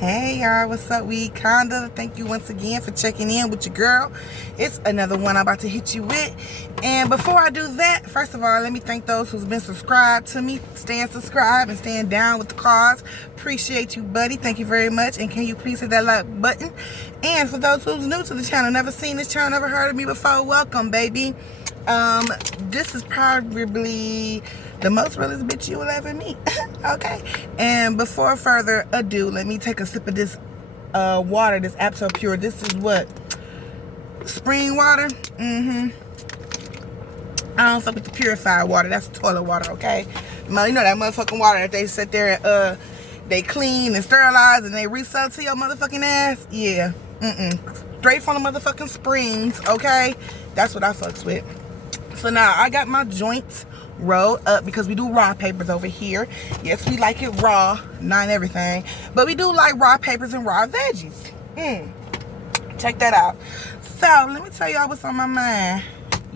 Hey y'all, what's up? We kinda thank you once again for checking in with your girl. It's another one I'm about to hit you with. And before I do that, first of all, let me thank those who's been subscribed to me, staying subscribed and staying down with the cause. Appreciate you, buddy. Thank you very much. And can you please hit that like button? And for those who's new to the channel, never seen this channel, never heard of me before, welcome, baby. This is probably the most realest bitch you will ever meet. Okay, and before further ado, let me take a sip of this water, this Absol Pure. This is what, spring water. I don't fuck with the purified water. That's toilet water. Okay, you know that motherfucking water that they sit there and they clean and sterilize and they resell to your motherfucking ass. Yeah, straight from the motherfucking springs. Okay, that's what I fucks with. So now I got my joints rolled up because we do raw papers over here. Yes, we like it raw, not everything, but we do like raw papers and raw veggies. Check that out. So let me tell y'all what's on my mind.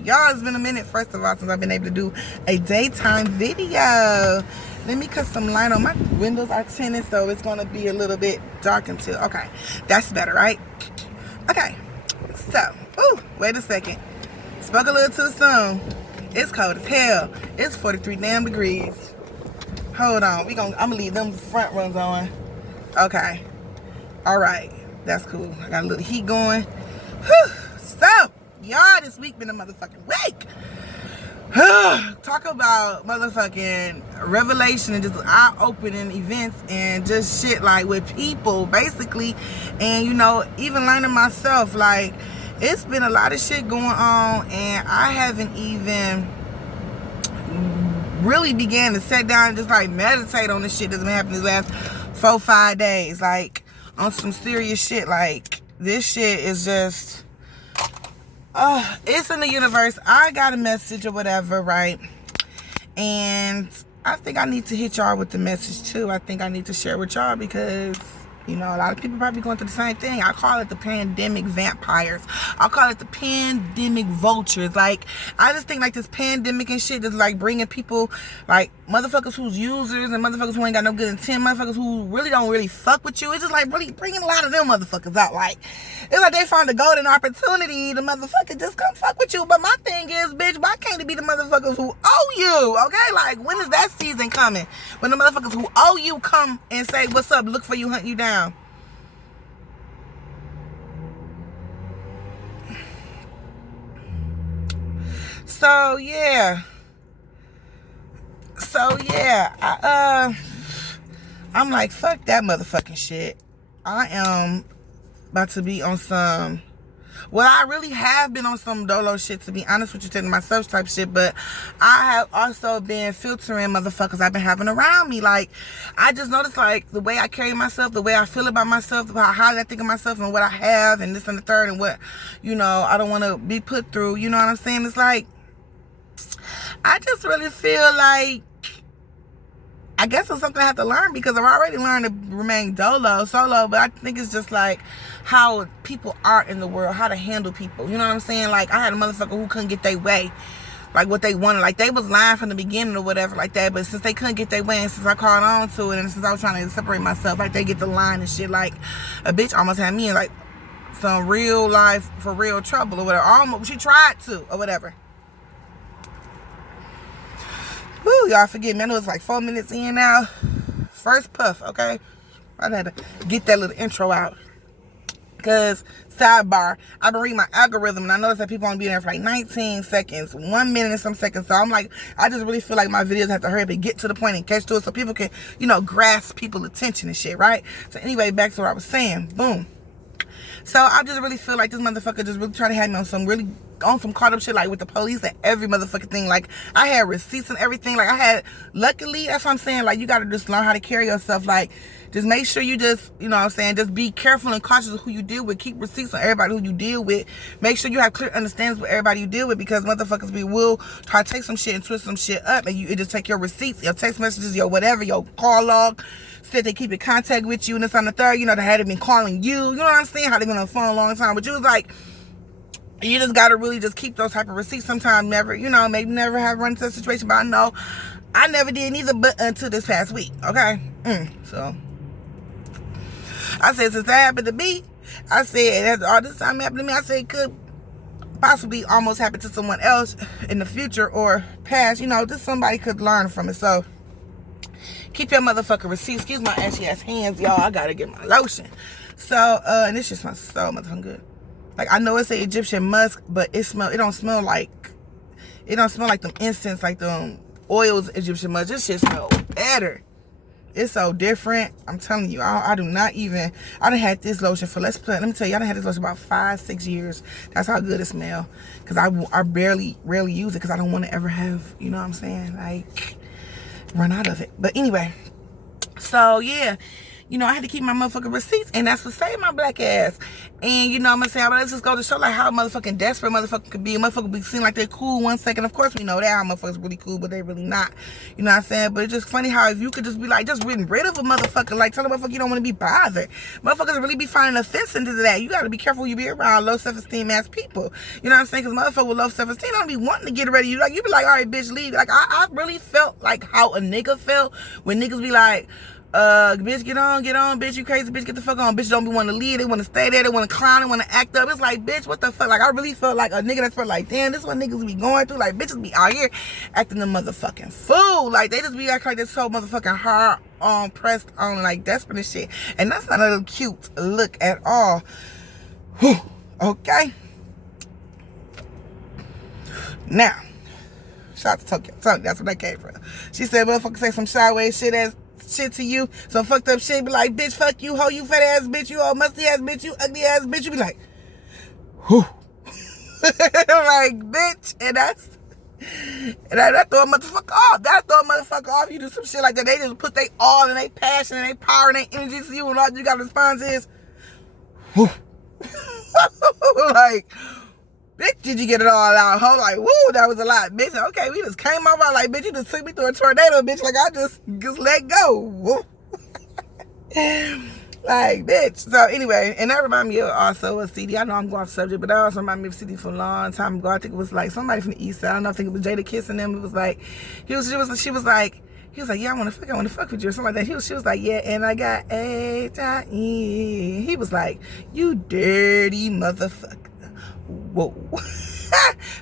Y'all, it's been a minute, first of all, since I've been able to do a daytime video. Let me cut some light on. My windows are tinted, so it's gonna be a little bit dark until, okay, that's better, right? Okay, so, wait a second. Spoke a little too soon. It's cold as hell. It's 43 damn degrees. Hold on. I'm gonna leave them front runs on. Okay. Alright. That's cool. I got a little heat going. Whew. So, y'all, this week been a motherfucking week. Talk about motherfucking revelation and just eye-opening events and just shit like with people, basically. And, you know, even learning myself, like, it's been a lot of shit going on, and I haven't even really began to sit down and just like meditate on the shit that's been happening these last 4-5 days, like on some serious shit. Like, this shit is just it's in the universe. I got a message or whatever, right? And I think I need to hit y'all with the message too. I think I need to share with y'all because, you know, a lot of people probably going through the same thing. I call it the pandemic vampires. I call it the pandemic vultures. Like, I just think like this pandemic and shit is like bringing people, like motherfuckers who's users and motherfuckers who ain't got no good intent, motherfuckers who really don't really fuck with you. It's just like really bringing a lot of them motherfuckers out. Like, it's like they found a golden opportunity to motherfucker just come fuck with you. But my thing is, bitch, why can't it be the motherfuckers who owe you? Okay, like, when is that season coming? When the motherfuckers who owe you come and say, what's up, look for you, hunt you down. So yeah, I'm like, fuck that motherfucking shit. I am about to be on some, well, I really have been on some dolo shit, to be honest with you, taking myself type shit, but I have also been filtering motherfuckers I've been having around me. Like, I just noticed, like, the way I carry myself, the way I feel about myself, about how I think of myself and what I have and this and the third and what, you know, I don't want to be put through, you know what I'm saying? It's like, I just really feel like, I guess it's something I have to learn because I've already learned to remain solo, but I think it's just like how people are in the world, how to handle people. You know what I'm saying? Like, I had a motherfucker who couldn't get their way, like what they wanted. Like, they was lying from the beginning or whatever like that, but since they couldn't get their way and since I caught on to it and since I was trying to separate myself, like, they get the line and shit. Like, a bitch almost had me in like some real life, for real trouble or whatever. Almost, she tried to or whatever. Woo, y'all forgive me. I know it's like 4 minutes in now. First puff, okay? I had to get that little intro out. Because, sidebar, I've been reading my algorithm and I noticed that people only be there for like 19 seconds, 1 minute and some seconds. So I'm like, I just really feel like my videos have to hurry up and get to the point and catch to it so people can, you know, grasp people's attention and shit, right? So anyway, back to what I was saying. Boom. So I just really feel like this motherfucker just really trying to have me on some caught up shit, like with the police and every motherfucking thing. Like, I had receipts and everything. Like, I had, luckily, that's what I'm saying. Like, you got to just learn how to carry yourself. Like, just make sure you just, you know what I'm saying, just be careful and cautious of who you deal with. Keep receipts on everybody who you deal with. Make sure you have clear understandings with everybody you deal with, because motherfuckers will try to take some shit and twist some shit up, and it just take your receipts, your text messages, your whatever, your call log. Said they keep in contact with you and this on the third, you know, they had been calling you, you know what I'm saying, how they been on the phone a long time, but you was like, you just gotta really just keep those type of receipts. Sometimes never, you know, maybe never have run into a situation, but I know I never did neither, but until this past week, okay? So I said, since that happened to me, I said, all this time happened to me, I said, it could possibly almost happen to someone else in the future or past. You know, just somebody could learn from it. So, keep your motherfucking receipts. Excuse my ashy ass hands, y'all. I gotta get my lotion. So, and this shit smells so motherfucking good. Like, I know it's an Egyptian musk, but it don't smell like them incense, like them oils Egyptian musk. This shit smells better. It's so different. I'm telling you, I done had this lotion for, let me tell you, I done had this lotion about 5-6 years. That's how good it smells. Because I rarely use it because I don't want to ever have, you know what I'm saying, like, run out of it. But anyway, so yeah, you know, I had to keep my motherfucking receipts, and that's what saved my black ass. And you know what I'm saying, but let's just go to show like how motherfucking desperate motherfucker could be. A motherfucker be seen like they're cool 1 second. Of course we know that, how motherfuckers really cool, but they really not. You know what I'm saying? But it's just funny how if you could just be like, just getting rid of a motherfucker, like tell a motherfucker you don't want to be bothered. Motherfuckers really be finding offense into that. You gotta be careful you be around low self-esteem ass people. You know what I'm saying? Because motherfucker with low self-esteem don't be wanting to get rid of you. Like, you be like, all right, bitch, leave. Like, I really felt like how a nigga felt when niggas be like, bitch, get on, bitch, you crazy, bitch, get the fuck on, bitch, don't be wanting to leave, they want to stay there, they want to clown, they want to act up. It's like, bitch, what the fuck? Like, I really felt like a nigga that felt like, damn, this is what niggas be going through. Like, bitches be out here acting a motherfucking fool. Like, they just be acting like this so motherfucking hard on, pressed on, like, desperate and shit. And that's not a cute look at all. Whew. Okay? Now, shout out to Tokyo. That's where that came from. She said, motherfucker say some sideways shit to you, some fucked up shit, be like, bitch, fuck you, hoe, you fat ass bitch, you old musty ass bitch, you ugly ass bitch. You be like, whew. Like, bitch. And that throw a motherfucker off. That throw a motherfucker off. You do some shit like that, they just put they all and they passion and they power and they energy to you, and all you gotta respond is, whew. Like, bitch, did you get it all out? Ho, like, woo, that was a lot, bitch. Okay, we just came over, like, bitch, you just took me through a tornado, bitch. Like, I just let go. Woo. Like, bitch. So, anyway, and that reminded me of also a CD. I know I'm going off subject, but that also reminded me of a CD from a long time ago. I think it was, like, somebody from the East Side. I don't know, I think it was Jada Kiss and them. It was, like, she was like, he was like, yeah, I want to fuck with you, or something like that. She was like, yeah, and I got H-I-E. He was like, you dirty motherfucker. Whoa.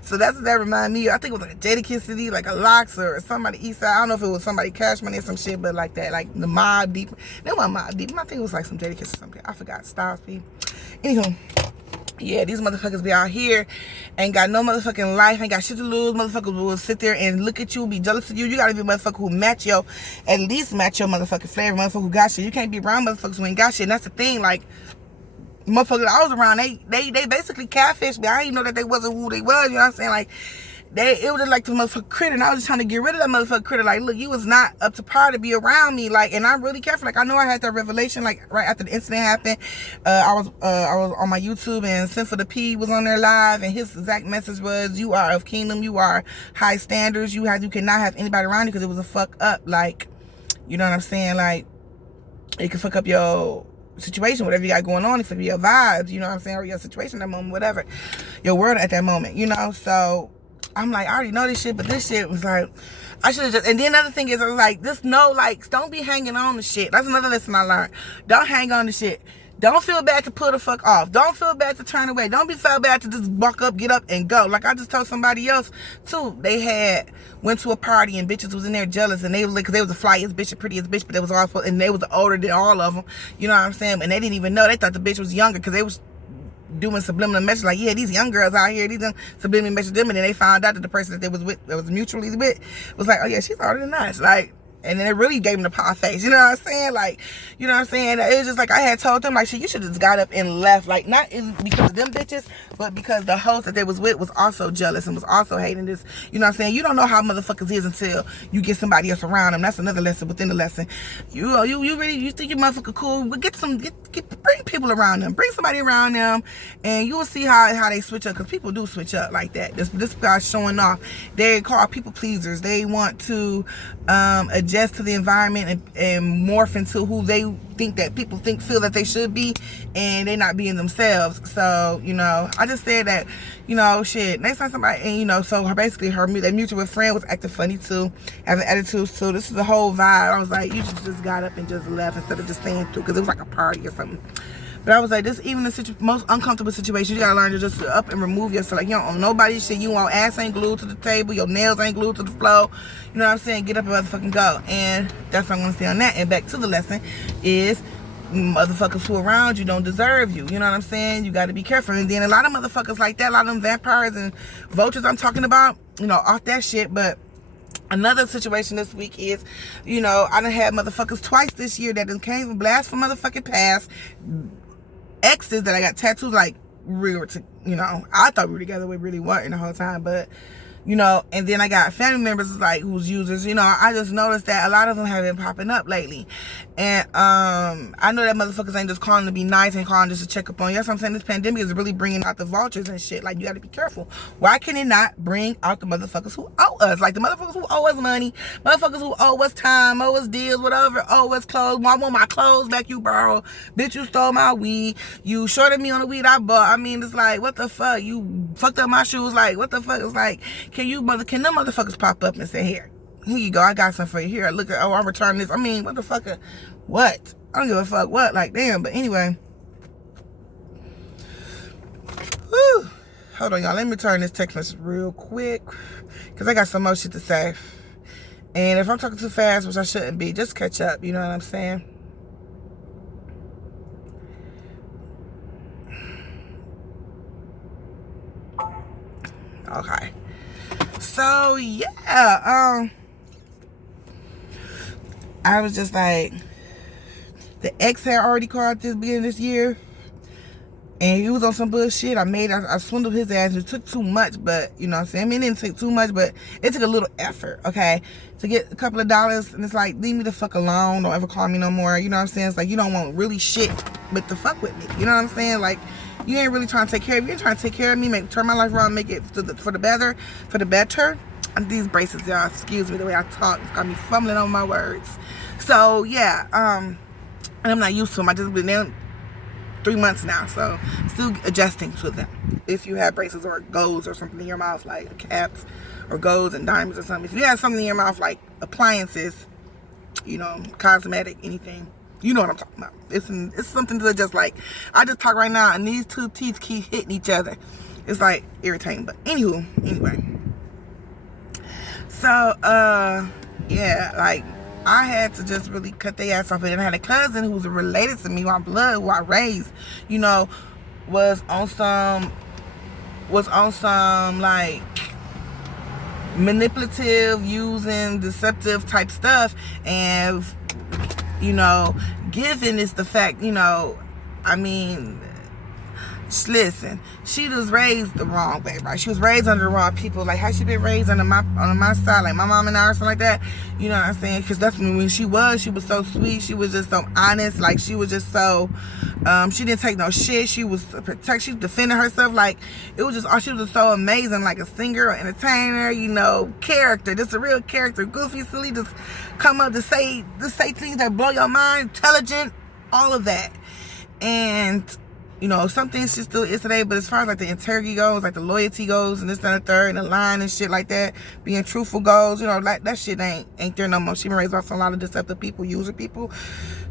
So that's what that reminded me of. I think it was like a Jada Kiss CD, like a Locks or somebody East Side. I don't know if it was somebody Cash Money or some shit, but like that, like the Mob Deep. That wasn't Mob Deep. I think it was like some Jada Kiss or something. I forgot. Styles P. Anywho, yeah, these motherfuckers be out here, ain't got no motherfucking life, ain't got shit to lose. Motherfuckers will sit there and look at you, be jealous of you. You gotta be a motherfucker who at least match your motherfucking flavor. Motherfucker who got shit. You can't be around motherfuckers who ain't got shit. And that's the thing, like, motherfuckers I was around, they basically catfished me. I didn't know that they wasn't who they was, you know what I'm saying? Like, it was just like the motherfucker critter, and I was just trying to get rid of that motherfucker critter. Like, look, you was not up to par to be around me. Like, and I'm really careful. Like, I know I had that revelation, like, right after the incident happened. I was on my YouTube, and Sinful the P was on there live, and his exact message was, you are of kingdom, you are high standards, you cannot have anybody around you because it was a fuck up. Like, you know what I'm saying? Like, it could fuck up your situation, whatever you got going on, it could be your vibes, you know what I'm saying, or your situation at that moment, whatever, your world at that moment, you know. So I'm like, I already know this shit, but this shit was like, I should have just, and then another thing is, I was like, just know, like, don't be hanging on to shit. That's another lesson I learned. Don't hang on to shit. Don't feel bad to pull the fuck off. Don't feel bad to turn away. Don't feel bad to just buck up, get up, and go. Like, I just told somebody else, too. They went to a party, and bitches was in there jealous, and they were like, because they was the flyest bitch, the prettiest bitch, but they was all, and they was older than all of them. You know what I'm saying? And they didn't even know. They thought the bitch was younger, because they was doing subliminal message, like, yeah, these young girls out here, these subliminal message them, and then they found out that the person that they was with, that was mutually with, was like, oh yeah, she's older than us. Like, and then it really gave them the pie face. You know what I'm saying? Like, you know what I'm saying? It was just like, I had told them, like, shit, you should have just got up and left. Like, not because of them bitches, but because the host that they was with was also jealous and was also hating this. You know what I'm saying? You don't know how motherfuckers is until you get somebody else around them. That's another lesson within the lesson. You think you motherfucker cool, but bring people around them. Bring somebody around them, and you will see how they switch up, because people do switch up like that. This guy's showing off. They call people pleasers. They want to adjust adjust to the environment and morph into who they think that people feel that they should be, and they're not being themselves. So, you know, I just said that, you know, shit, next time somebody, and, you know, so that mutual friend was acting funny too, having attitudes too. This is the whole vibe. I was like, you just got up and just left instead of just staying through, because it was like a party or something. But I was like, this even the most uncomfortable situation, you gotta learn to just up and remove yourself. Like, you don't own nobody's shit. You want ass ain't glued to the table, your nails ain't glued to the floor. You know what I'm saying? Get up and motherfucking go. And that's what I'm gonna say on that. And back to the lesson is, motherfuckers who around you don't deserve you. You know what I'm saying? You gotta be careful. And then a lot of motherfuckers like that, a lot of them vampires and vultures I'm talking about, you know, off that shit. But another situation this week is, you know, I done had motherfuckers twice this year that done came from blast from motherfucking past. Exes that I got tattoos, like, we were, you know, I thought we were together, we really weren't the whole time, but, you know, and then I got family members, like, who's users, you know, I just noticed that a lot of them have been popping up lately, and, I know that motherfuckers ain't just calling to be nice and calling just to check up on you. That's what I'm saying. This pandemic is really bringing out the vultures and shit. Like, you gotta be careful. Why can it not bring out the motherfuckers who owe us? Like, the motherfuckers who owe us money, motherfuckers who owe us time, owe us deals, whatever, owe us clothes. I want my clothes back, you borrow. Bitch, you stole my weed. You shorted me on the weed I bought. I mean, it's like, what the fuck? You fucked up my shoes. Like, what the fuck? It's like, can them motherfuckers pop up and say, here you go, I got something for you. Here, look at, oh, I'm returning this. I mean, what the fuck? What? I don't give a fuck what. Like, damn. But anyway. Whew. Hold on, y'all. Let me turn this text message real quick, because I got some more shit to say. And if I'm talking too fast, which I shouldn't be, just catch up. You know what I'm saying? Okay. So, yeah. I was just like, the ex had already called this beginning of this year, and he was on some bullshit. I swindled his ass. It took too much, but, you know what I'm saying? I mean, it didn't take too much, but it took a little effort, okay? To get a couple of dollars, and it's like, leave me the fuck alone. Don't ever call me no more. You know what I'm saying? It's like, you don't want really shit but to fuck with me. You know what I'm saying? Like, you ain't really trying to take care of me. You ain't trying to take care of me, turn my life around, make it for the better. And these braces, y'all, excuse me the way I talk. It's got me fumbling on my words. So, yeah, and I'm not used to them. I just been there 3 months now, so still adjusting to them. If you have braces or golds or something in your mouth, like caps or golds and diamonds or something. If you have something in your mouth, like appliances, you know, cosmetic, anything, you know what I'm talking about. It's something to just like, I just talk right now, and these two teeth keep hitting each other. It's like irritating, but anyway. So, yeah, like, I had to just really cut their ass off. And I had a cousin who was related to me, my blood, who I raised, you know, was on some like manipulative, using deceptive type stuff. And, you know, given is the fact, you know, I mean, listen, she was raised the wrong way, right? She was raised under the wrong people. Like, how she been raised on my side, like my mom and I or something like that. You know what I'm saying? Because that's when she was so sweet. She was just so honest. Like, she was just so, she didn't take no shit. She was she was defending herself. Like, it was just, she was just so amazing. Like a singer or entertainer, you know, character. Just a real character. Goofy, silly, just come up to say things that blow your mind. Intelligent, all of that. And, you know, some things she still is today, but as far as like the integrity goes, like the loyalty goes, and this, that, and the third, and the line and shit like that, being truthful goes, you know, like that shit ain't there no more. She been raised off a lot of deceptive people, user people.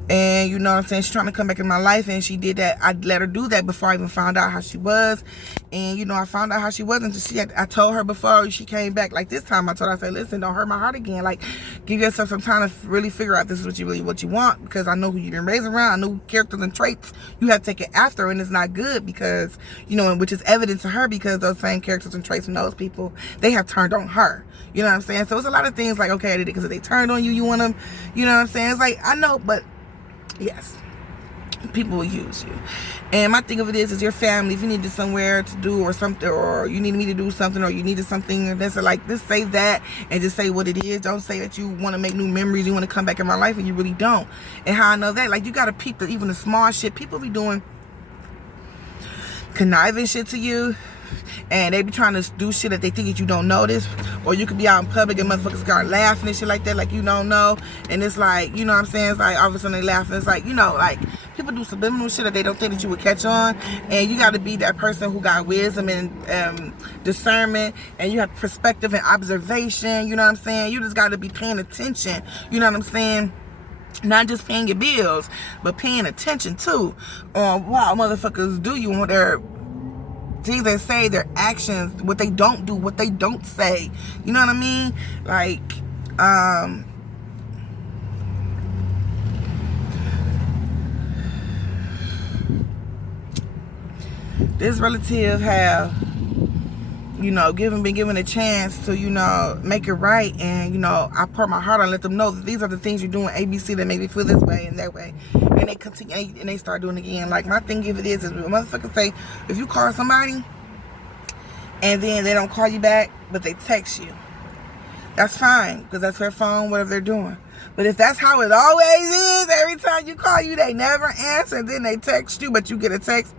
And you know what I'm saying? She's trying to come back in my life, and she did that. I let her do that before I even found out how she was. And, you know, I found out how she was, and I told her before she came back, like this time, I told her, I said, listen, don't hurt my heart again. Like, give yourself some time to really figure out this is what you want, because I know who you've been raised around. I know characters and traits you have to take it after, and it's not good because, you know, which is evident to her, because those same characters and traits from those people, they have turned on her. You know what I'm saying? So it's a lot of things like, okay, because if they turned on you, you want them, you know what I'm saying? It's like, I know, but yes, people will use you. And my thing of it is your family. If you needed somewhere to do or something, or you needed me to do something, or you needed something, that's like, just say that and just say what it is. Don't say that you want to make new memories, you want to come back in my life, and you really don't. And how I know that, like, you got to peep even the small shit. People be doing conniving shit to you, and they be trying to do shit that they think that you don't notice, or you could be out in public and motherfuckers start laughing and shit like that, like you don't know, and it's like, you know what I'm saying, it's like all of a sudden they laughing, it's like, you know, like people do subliminal shit that they don't think that you would catch on, and you got to be that person who got wisdom and discernment, and you have perspective and observation, you know what I'm saying, you just got to be paying attention, you know what I'm saying, not just paying your bills, but paying attention too on what motherfuckers do you, on their things they say, their actions, what they don't do, what they don't say, you know what I mean, like, this relative have, you know, been given a chance to, you know, make it right, and, you know, I pour my heart on, let them know that these are the things you're doing, ABC, that make me feel this way and that way, and they continue, and they start doing it again. Like, my thing if it is motherfuckers say, if you call somebody and then they don't call you back, but they text you, that's fine, because that's their phone, whatever they're doing. But if that's how it always is, every time you call you, they never answer, and then they text you, but you get a text,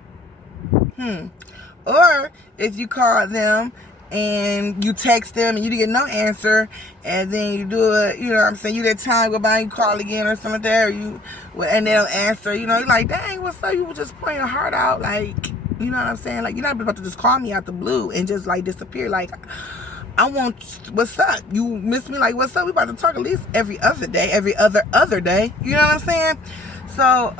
or if you call them and you text them and you get no answer, and then you do it, you know what I'm saying, you let time go by and you call again or something there, and they'll answer, you know, you're like, dang, what's up? You were just pouring your heart out, like, you know what I'm saying, like, you're not about to just call me out the blue and just like disappear, like, I want, what's up? You miss me, like, what's up? We about to talk at least every other day, every other day, you know what I'm saying? So,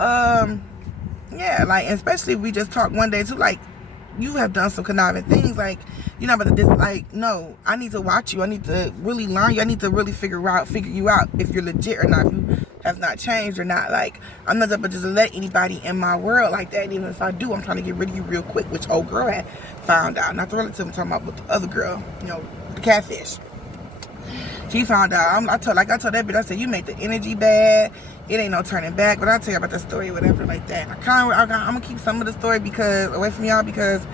yeah, like, especially if we just talk one day too, like, you have done some conniving things, like, you're not about to just, like, no, I need to watch you, I need to really learn you, I need to really figure you out if you're legit or not, if you have not changed or not. Like, I'm not about to just let anybody in my world like that, and even if I do, I'm trying to get rid of you real quick, which old girl had found out, not the relative I'm talking about, but the other girl, you know, the catfish. She found out. I told that bitch, I said, you make the energy bad, it ain't no turning back. But I'll tell you about that story, whatever, like that. I'm gonna keep some of the story away from y'all, because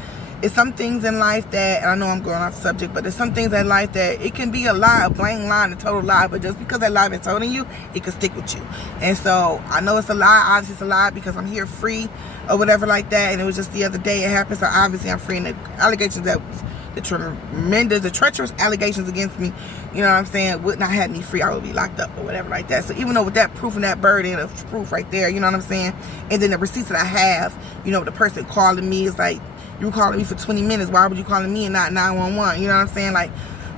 it's some things in life that, and I know I'm going off subject, but there's some things in life that it can be a lie, a blatant lie, and a total lie, but just because that lie been told on you, it can stick with you. And so I know it's a lie, obviously it's a lie, because I'm here free or whatever like that, and it was just the other day it happened, so obviously I'm free, and the allegations that was the treacherous allegations against me, you know what I'm saying, would not have me free. I would be locked up or whatever like that. So even though with that proof and that burden of proof right there, you know what I'm saying, and then the receipts that I have, you know, the person calling me is like, you were calling me for 20 minutes, why would you calling me and not 911? You know what I'm saying? Like,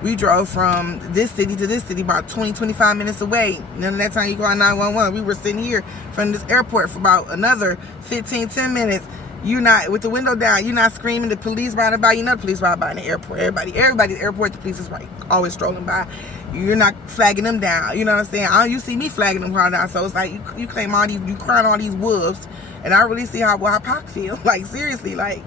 we drove from this city to this city about 20-25 minutes away. None of that time you call 911. We were sitting here from this airport for about another 15-10 minutes. You're not, with the window down, you're not screaming, the police riding by. You know the police ride by in the airport. Everybody's at the airport, the police is right, always strolling by. You're not flagging them down. You know what I'm saying? You see me flagging them hard down. So it's like, you claim all these, you crying all these wolves, and I really see how Pac feel. Like, seriously, like,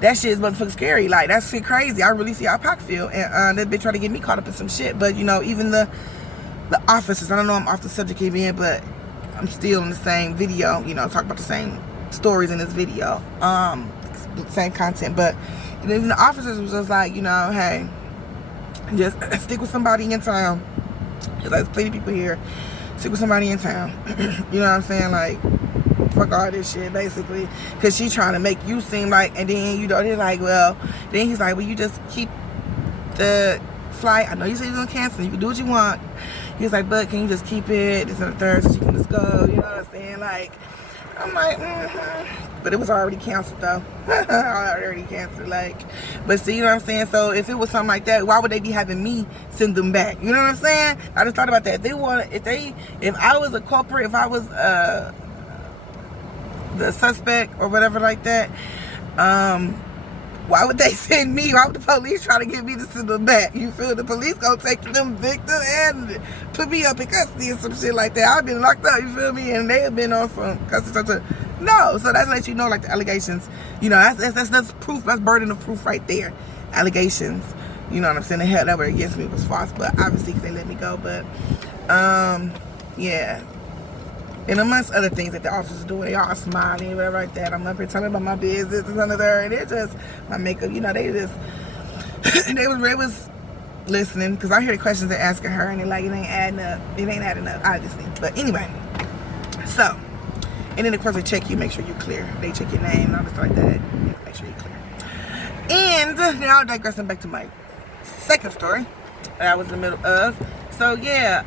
that shit is motherfucking scary. Like, that shit crazy. I really see how Pac feel. And that bitch trying to get me caught up in some shit. But, you know, even the officers, I don't know, I'm off the subject again, but I'm still in the same video, you know, talk about the same stories in this video, same content, but even the officers was just like, you know, hey, just stick with somebody in town, because there's plenty of people here, stick with somebody in town, you know what I'm saying, like, fuck all this shit, basically, because she trying to make you seem like, and then, you know, they're like, well, then he's like, well, you just keep the flight, I know you said you're gonna cancel, you can do what you want, he's like, but can you just keep it, this and the third, so you can just go, you know what I'm saying, like, I'm like, but it was already canceled though. Already canceled, like. But see, you know what I'm saying? So if it was something like that, why would they be having me send them back? You know what I'm saying? I just thought about that. If I was a culprit, if I was the suspect or whatever like that, why would they send me? Why would the police try to get me to send them back? You feel the police gonna take them victim and put me up in custody and some shit like that. I've been locked up, you feel me? And they have been on some custody. No, so that's let you know, like, the allegations, you know, that's proof, that's burden of proof right there. Allegations, you know what I'm saying? The hell that were against me was false, but obviously they let me go. But yeah. And amongst other things that the officers do, they all smiling, whatever like that. I'm up here telling about my business and another, and they're just, my makeup, you know, they just, they was listening, because I hear the questions they're asking her, and they're like, it ain't adding up, obviously. But anyway, so, and then of course they check you, make sure you're clear. They check your name and all this like that, make sure you're clear. And now digressing back to my second story that I was in the middle of. So yeah,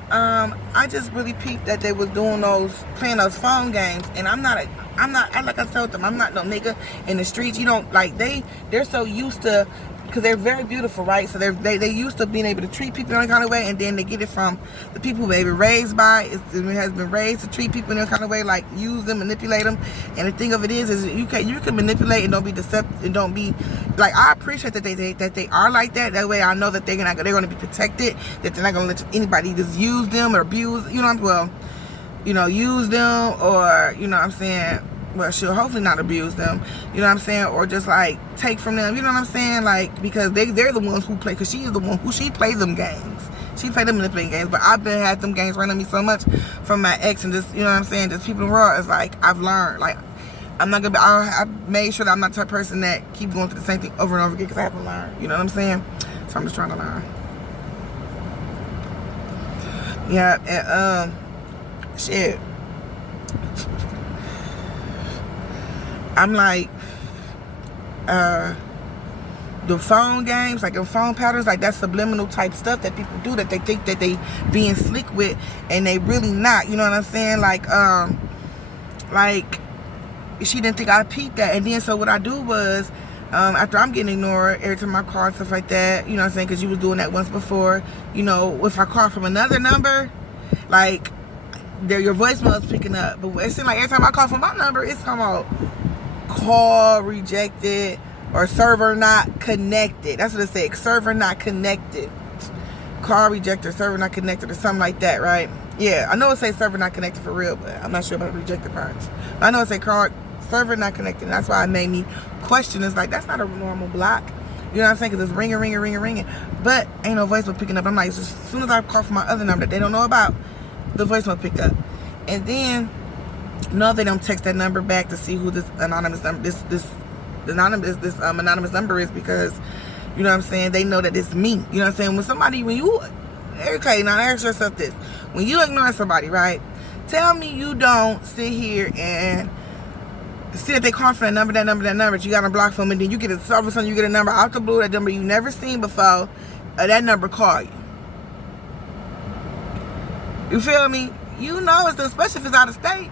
I just really peeped that they was doing playing those phone games, and I'm not like I told them, I'm not no nigga in the streets. You don't like they're so used to, because they're very beautiful, right? So they used to being able to treat people in a kind of way, and then they get it from the people who they were raised by. It has been raised to treat people in a kind of way, like use them, manipulate them. And the thing of it is you can manipulate and don't be deceptive, and don't be like, I appreciate that they are like that. That way I know that they're going to be protected, that they're not going to let anybody just use them or abuse, use them, or you know what I'm saying. Well, she'll hopefully not abuse them, you know what I'm saying, or just like take from them, you know what I'm saying, like, because they're the ones who play, because she is the one who plays them games. She played them manipulating games, but I've had them games running me so much from my ex, and just, you know what I'm saying, just people in the world. It's like, I've learned, like, I'm not gonna be, I made sure that I'm not the type of person that keep going through the same thing over and over again, because I haven't learned, you know what I'm saying. So I'm just trying to learn. Yeah, and shit, I'm like, the phone games, like the phone patterns, like that subliminal type stuff that people do, that they think that they being slick with, and they really not, you know what I'm saying? Like she didn't think I peeped that, and then so what I do was, after I'm getting ignored every time I call and stuff like that, you know what I'm saying, because you was doing that once before, you know, if I call from another number, like, your voicemail is picking up, but it seems like every time I call from my number, it's talking about call rejected or server not connected. That's what it said, server not connected, call rejected, server not connected, or something like that, right? Yeah, I know it says server not connected for real, but I'm not sure about the rejected parts. But I know it says call server not connected, and that's why it made me question. It's like, that's not a normal block, you know what I'm saying, because it's ringing, but ain't no voicemail picking up. I'm like, as soon as I call from my other number that they don't know about, the voicemail picked up. And then no, they don't text that number back to see who this anonymous number anonymous number is, because, you know what I'm saying, they know that it's me. You know what I'm saying? Okay, now ask yourself this. When you ignore somebody, right? Tell me you don't sit here and see that they call for that number, that you got to block from, and then you get all of a sudden you get a number out the blue, that number you never seen before, that number call you. You feel me? You know it's, especially if it's out of state.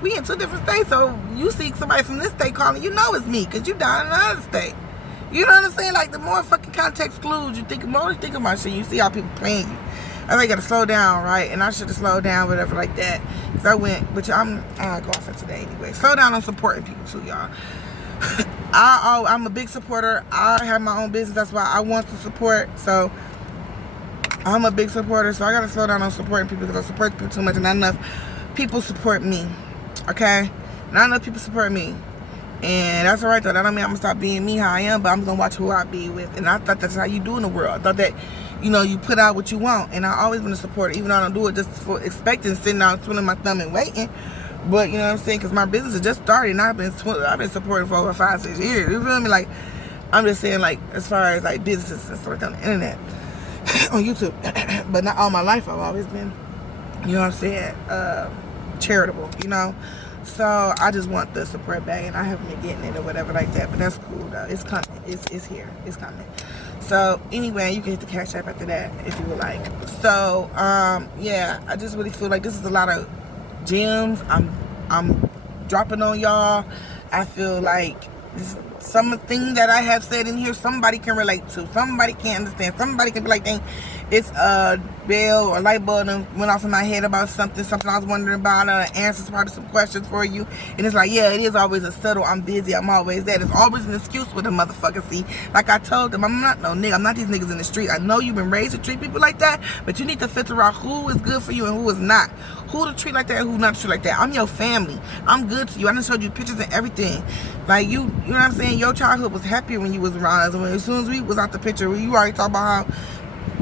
We in two different states, so you see somebody from this state calling, you know it's me, because you down in another state. You know what I'm saying? Like, the more fucking context clues you think, more you think about shit, you see how people playing you. I think you gotta slow down, right? And I should have slowed down, whatever, like that. Because I went, but I'm go off for today anyway. Slow down on supporting people too, y'all. I'm a big supporter. I have my own business, that's why I want to support. So I'm a big supporter, so I gotta slow down on supporting people, because I support people too much, and not enough people support me. Okay? Not enough people support me. And that's alright though. That don't mean I'm gonna stop being me how I am, but I'm gonna watch who I be with. And I thought that's how you do in the world. I thought that, you know, you put out what you want. And I always been a supporter, even though I don't do it just for expecting, sitting down, twiddling my thumb and waiting. But you know what I'm saying? Because my business has just started, and I've been supporting for over 5-6 years. You feel me? Like, I'm just saying, like, as far as like businesses and stuff on the internet, on YouTube. But not all my life I've always been, you know what I'm saying, charitable, you know. So I just want the support back, and I haven't been getting it or whatever like that, but that's cool though. It's coming. It's here. It's coming. So anyway, you can hit the cash app after that if you would like. So yeah, I just really feel like this is a lot of gems I'm dropping on y'all. I feel like this, something that I have said in here, somebody can relate to, somebody can understand, somebody can be like, dang, it's a bell or light bulb that went off in my head about something I was wondering about, answers probably some questions for you. And it's like, yeah, it is always a subtle, I'm busy, I'm always that. It's always an excuse with a motherfucker. See, like I told them, I'm not no nigga, I'm not these niggas in the street. I know you've been raised to treat people like that, but you need to filter out who is good for you and who is not. Who to treat like that and who not to treat like that. I'm your family. I'm good to you. I done showed you pictures and everything. Like, you know what I'm saying? Your childhood was happier when you was around us. And as soon as we was out the picture, you already talked about how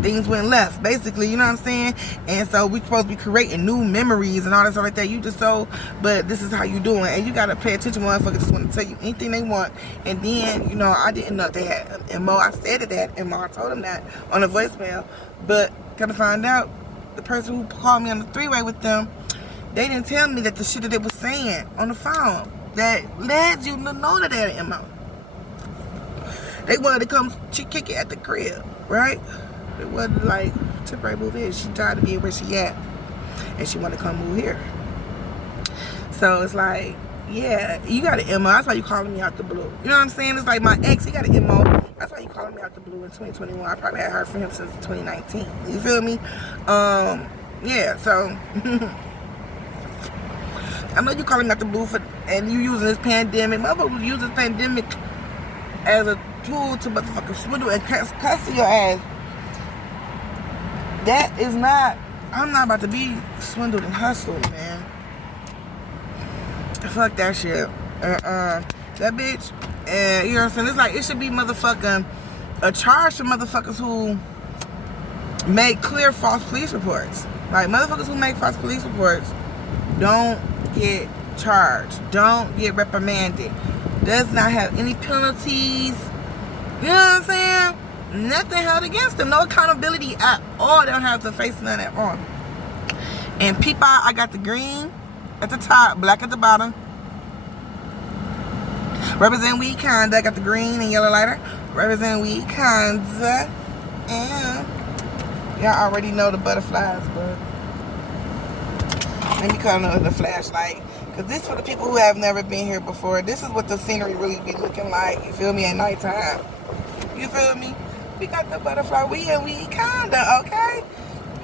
things went left, basically, you know what I'm saying? And so we supposed to be creating new memories and all that stuff like that. You just so, but this is how you doing. And you got to pay attention. Motherfuckers just want to tell you anything they want. And then, you know, I didn't know they had MO. I said that they had MO. I told them that on the voicemail. But kind of find out, the person who called me on the three-way with them, they didn't tell me that the shit that they was saying on the phone that led you to know that they had an MO. They wanted to come kick it at the crib, right? It wasn't like temporary move in. She tired of being where she at, and she wanted to come move here. So it's like, yeah, you got an MO. That's why you calling me out the blue. You know what I'm saying? It's like my ex, he got an MO. That's why you calling me out the blue in 2021. I probably had heard from him since 2019. You feel me? Yeah, so I know you calling me out the blue and you using this pandemic. Motherfuckers use this pandemic as a tool to motherfucking swindle and cuss your ass. That is not, I'm not about to be swindled and hustled, man. Fuck that shit. That bitch, you know what I'm saying? It's like, it should be motherfucking a charge for motherfuckers who make clear false police reports. Like, motherfuckers who make false police reports don't get charged, don't get reprimanded, does not have any penalties. You know what I'm saying? Nothing held against them. No accountability at all. They don't have to face none at all. And peep out, I got the green at the top, black at the bottom. Represent We Kinda. Got the green and yellow lighter. Represent We Kinda. And y'all already know the butterflies, but let me call it the flashlight. Because this is for the people who have never been here before. This is what the scenery really be looking like. You feel me? At nighttime. You feel me? We got the butterfly. We kinda, okay?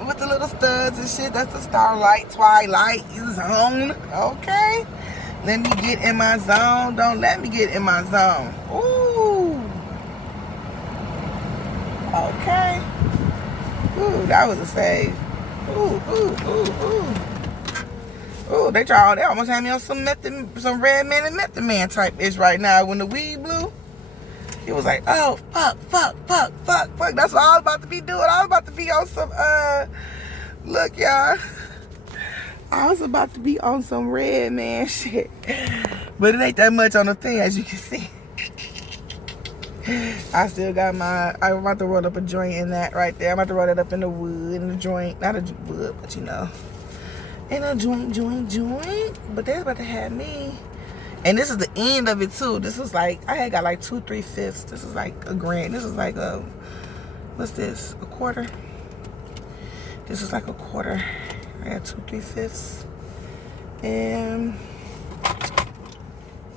With the little studs and shit. That's the starlight, twilight zone. Okay? Let me get in my zone. Don't let me get in my zone. Ooh. Okay. Ooh, that was a save. Ooh, ooh, ooh, ooh. Ooh, they almost had me on some Red Man and Method Man type ish right now. When the weed blew, it was like, oh, fuck. That's what I was about to be doing. I was about to be on some, look, y'all. I was about to be on some Red Man shit. But it ain't that much on the thing, as you can see. I still got I'm about to roll up a joint in that right there. I'm about to roll it up in the wood, in the joint. Not a wood, but you know. In a joint. But they're about to have me. And this is the end of it too. This was like, I had got like 2/3. This is like a grand. This is like a, what's this? A quarter? This is like a quarter. I got 2/3. And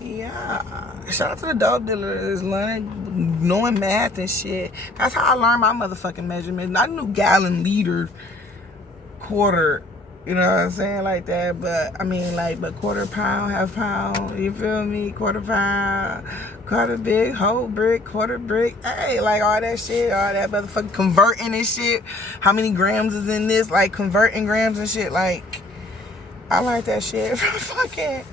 yeah. Shout out to the dope dealers learning, knowing math and shit. That's how I learned my motherfucking measurements. I knew gallon, liter, quarter. You know what I'm saying? Like that. But I mean, like, but quarter pound, half pound, you feel me? Quarter pound, quarter big, whole brick, quarter brick. Hey, like all that shit, all that motherfucking converting and shit. How many grams is in this? Like converting grams and shit. Like, I like that shit from fucking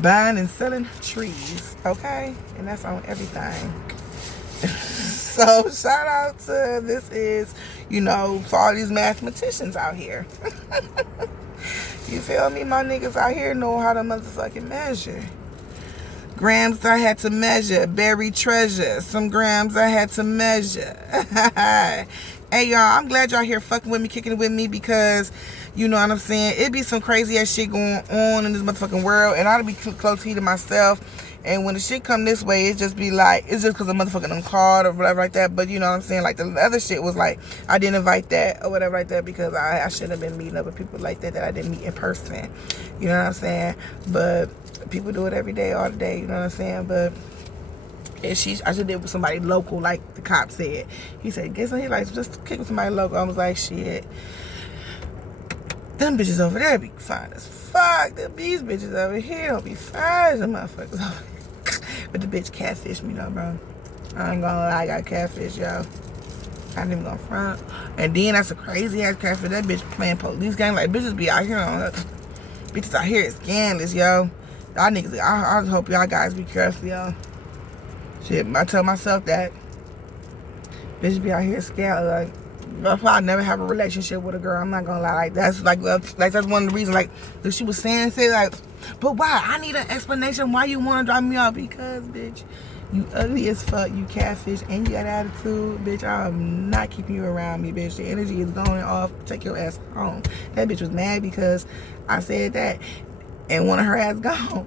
buying and selling trees. Okay? And that's on everything. So shout out to, this is, you know, for all these mathematicians out here. You feel me? My niggas out here know how to motherfucking measure. Grams I had to measure. Buried treasure. Some grams I had to measure. Hey y'all, I'm glad y'all here fucking with me, kicking it with me, because you know what I'm saying, it be some crazy ass shit going on in this motherfucking world, and I'll be close to myself. And when the shit come this way, it just be like, it's just because the motherfucking uncalled or whatever like that. But you know what I'm saying? Like the other shit was like, I didn't invite that or whatever like that because I shouldn't have been meeting up with people like that I didn't meet in person. You know what I'm saying? But people do it every day, all the day. You know what I'm saying? But I should did with somebody local, like the cop said. He said, guess what? He like, just kick with somebody local. I was like, shit. Them bitches over there be fine as fuck. These bitches over here don't be fine as the motherfuckers over there. But the bitch catfish me though, bro. I ain't gonna lie, I got catfish, yo. I ain't even gonna front. And then that's a crazy ass catfish. That bitch playing police game. Like, bitches be out here on bitches out here is scandalous, yo. Y'all niggas, I just hope y'all guys be careful, yo. Shit, I tell myself that. Bitches be out here scandalous. Like, I'll probably never have a relationship with a girl. I'm not gonna lie. Like that's like that's one of the reasons. Like she was saying like, but why? I need an explanation why you want to drop me off. Because bitch, you ugly as fuck. You catfish and you got attitude, bitch. I'm not keeping you around me, bitch. The energy is going off. Take your ass home. That bitch was mad because I said that. and wanted her ass gone.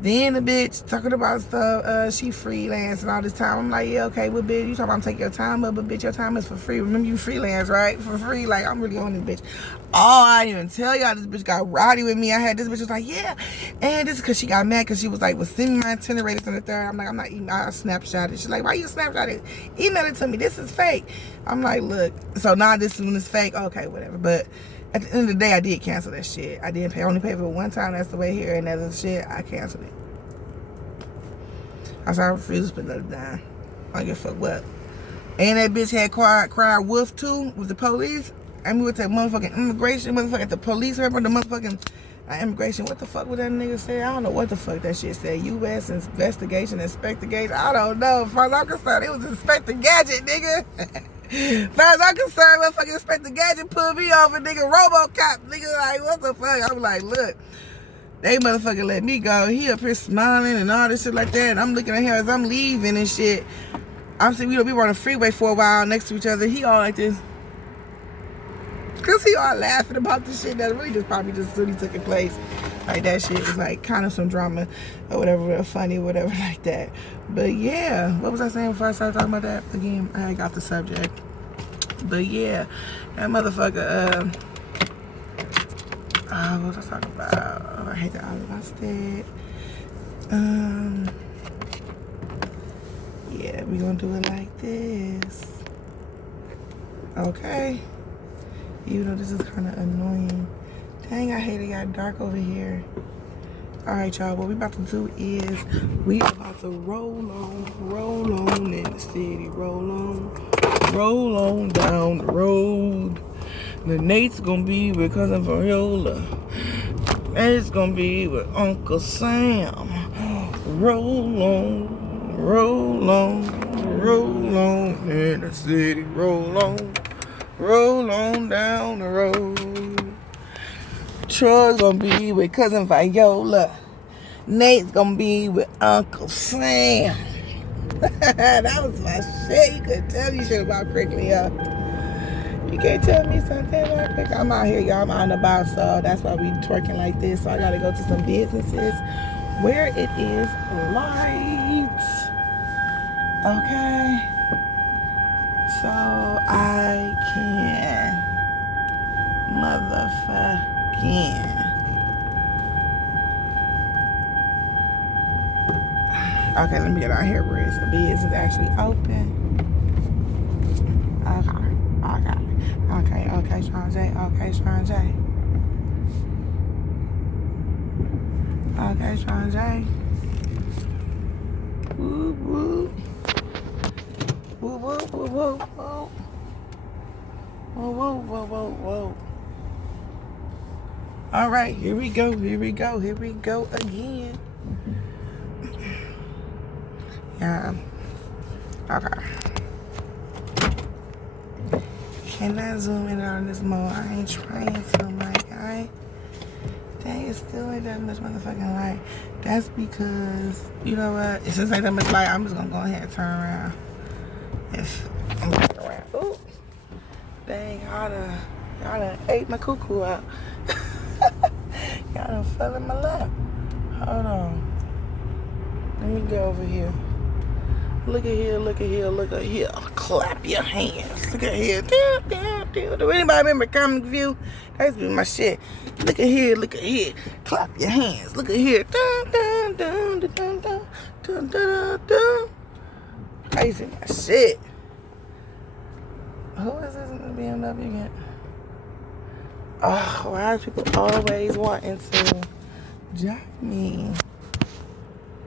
Then the bitch talking about stuff, she freelance and all this time. I'm like, yeah, okay, well, bitch, you talking about take your time up, but bitch, your time is for free. Remember, you freelance, right? For free. Like, I'm really on this bitch. Oh, I didn't even tell y'all this bitch got rowdy with me. I had this bitch was like, yeah. And this is because she got mad because she was like, well, send me my itinerary on the 3rd. I'm like, I'm not eating. I Snapshot it. She's like, why you Snapshot it? Email it to me. This is fake. I'm like, look. So now this one is fake. Okay, whatever. But at the end of the day, I did cancel that shit. I didn't pay. I only paid for it one time. That's the way here. And other shit, I canceled it. I said I refuse to put another dime. I don't give a fuck what. And that bitch had cried wolf too with the police. And we went to motherfucking immigration, motherfucking the police, remember the motherfucking immigration. What the fuck would that nigga say? I don't know what the fuck that shit said. U.S. investigation, inspector gadget. I don't know. As far as I'm concerned, it was Inspector Gadget, nigga. As far as I'm concerned, motherfucking Inspector Gadget pulled me off a nigga RoboCop. Nigga, like, what the fuck? I'm like, look. They motherfucker let me go. He up here smiling and all this shit like that. And I'm looking at him as I'm leaving and shit. I'm saying, we were on the freeway for a while next to each other. He all like this. Because he all laughing about this shit that really just probably just really took place. Like, that shit was like kind of some drama or whatever, funny, whatever like that. But yeah, what was I saying before I started talking about that? Again, I got the subject. But yeah, that motherfucker, what was I talking about? Oh, I hate that I lost it. Yeah, we gonna do it like this. Okay. Even though this is kind of annoying. Dang, I hate it got dark over here. Alright, y'all, what we about to do is we about to roll on in the city. Roll on down the road. The Nate's gonna be with Cousin Viola. Nate's gonna be with Uncle Sam. Roll on in the city. Roll on down the road. Troy's gonna be with Cousin Viola. Nate's gonna be with Uncle Sam. That was my shit. You couldn't tell me shit about Crickly, y'all. You can't tell me something about Crickly. I'm out here, y'all. I'm out and about, so that's why we twerking like this. So I gotta go to some businesses where it is lights. Okay. So I can motherfucking okay, let me get out here where the business is actually open. Okay, Sean J. Okay, Sean J. Okay, Sean J. Woo woo. Whoa, whoa, whoa, whoa, whoa. Whoa, whoa, whoa, whoa, whoa. All right, here we go again. Yeah. Okay. Can I zoom in on this more? I ain't trying to, my guy. Dang, it still ain't that much motherfucking light. That's because, you know what? Since ain't that much light, I'm just gonna go ahead and turn around. If I'm turning around. Ooh. Dang, y'all done ate my cuckoo out. Y'all done fell in my lap. Hold on. Let me go over here. Look at here. Clap your hands. Look at here. Do anybody remember Comic View? That used to be my shit. Look at here. Clap your hands. Look at here. That used to be my shit. Who is this in the BMW again? Oh, why are people always wanting to drive me?